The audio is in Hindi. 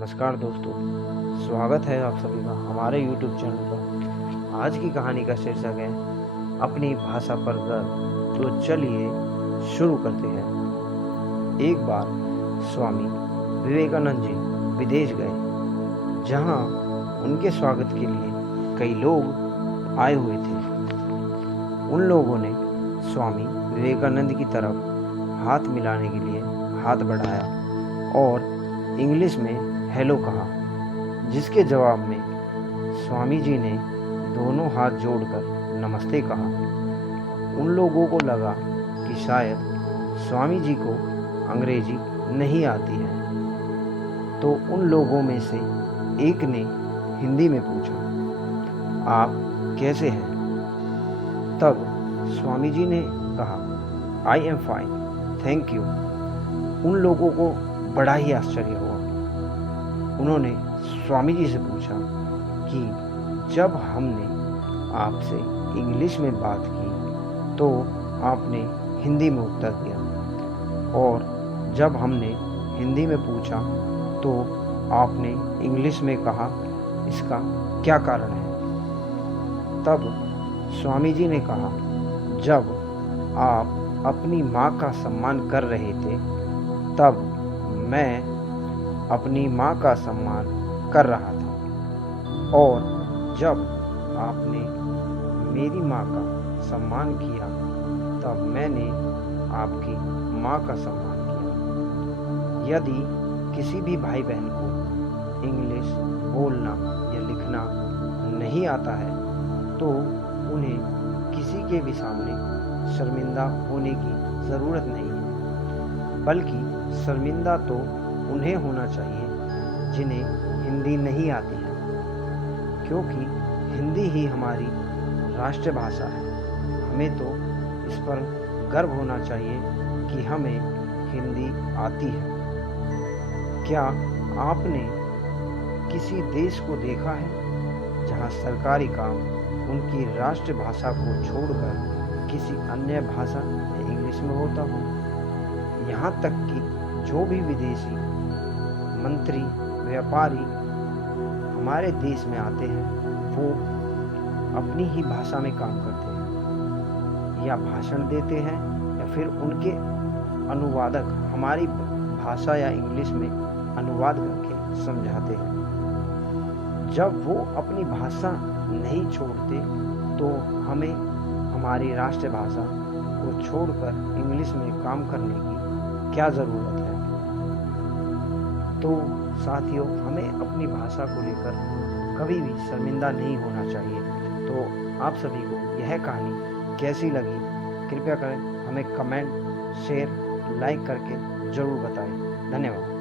नमस्कार दोस्तों, स्वागत है आप सभी का हमारे YouTube चैनल पर। आज की कहानी का शीर्षक है अपनी भाषा पर गर्व। तो चलिए शुरू करते हैं। एक बार स्वामी विवेकानंद जी विदेश गए, जहां उनके स्वागत के लिए कई लोग आए हुए थे। उन लोगों ने स्वामी विवेकानंद की तरफ हाथ मिलाने के लिए हाथ बढ़ाया और इंग्लिश में हेलो कहा, जिसके जवाब में स्वामी जी ने दोनों हाथ जोड़कर नमस्ते कहा। उन लोगों को लगा कि शायद स्वामी जी को अंग्रेजी नहीं आती है, तो उन लोगों में से एक ने हिंदी में पूछा, आप कैसे हैं? तब स्वामी जी ने कहा, I am fine, thank you. उन लोगों को बड़ा ही आश्चर्य हुआ। उन्होंने स्वामी जी से पूछा कि जब हमने आपसे इंग्लिश में बात की तो आपने हिंदी में उत्तर दिया, और जब हमने हिंदी में पूछा तो आपने इंग्लिश में कहा, इसका क्या कारण है? तब स्वामी जी ने कहा, जब आप अपनी माँ का सम्मान कर रहे थे तब मैं अपनी माँ का सम्मान कर रहा था, और जब आपने मेरी माँ का सम्मान किया तब मैंने आपकी माँ का सम्मान किया। यदि किसी भी भाई बहन को इंग्लिश बोलना या लिखना नहीं आता है तो उन्हें किसी के भी सामने शर्मिंदा होने की ज़रूरत नहीं है, बल्कि शर्मिंदा तो उन्हें होना चाहिए जिन्हें हिंदी नहीं आती है, क्योंकि हिंदी ही हमारी राष्ट्रभाषा है। हमें तो इस पर गर्व होना चाहिए कि हमें हिंदी आती है। क्या आपने किसी देश को देखा है जहां सरकारी काम उनकी राष्ट्रभाषा को छोड़कर किसी अन्य भाषा या इंग्लिश में होता हो? यहाँ तक कि जो भी विदेशी मंत्री, व्यापारी हमारे देश में आते हैं वो अपनी ही भाषा में काम करते हैं, या भाषण देते हैं, या फिर उनके अनुवादक हमारी भाषा या इंग्लिश में अनुवाद करके समझाते हैं। जब वो अपनी भाषा नहीं छोड़ते तो हमें हमारी राष्ट्रभाषा को छोड़कर इंग्लिश में काम करने की क्या ज़रूरत है? तो साथियों, हमें अपनी भाषा को लेकर कभी भी शर्मिंदा नहीं होना चाहिए। तो आप सभी को यह कहानी कैसी लगी कृपया करें हमें कमेंट, शेयर, लाइक करके ज़रूर बताएं। धन्यवाद।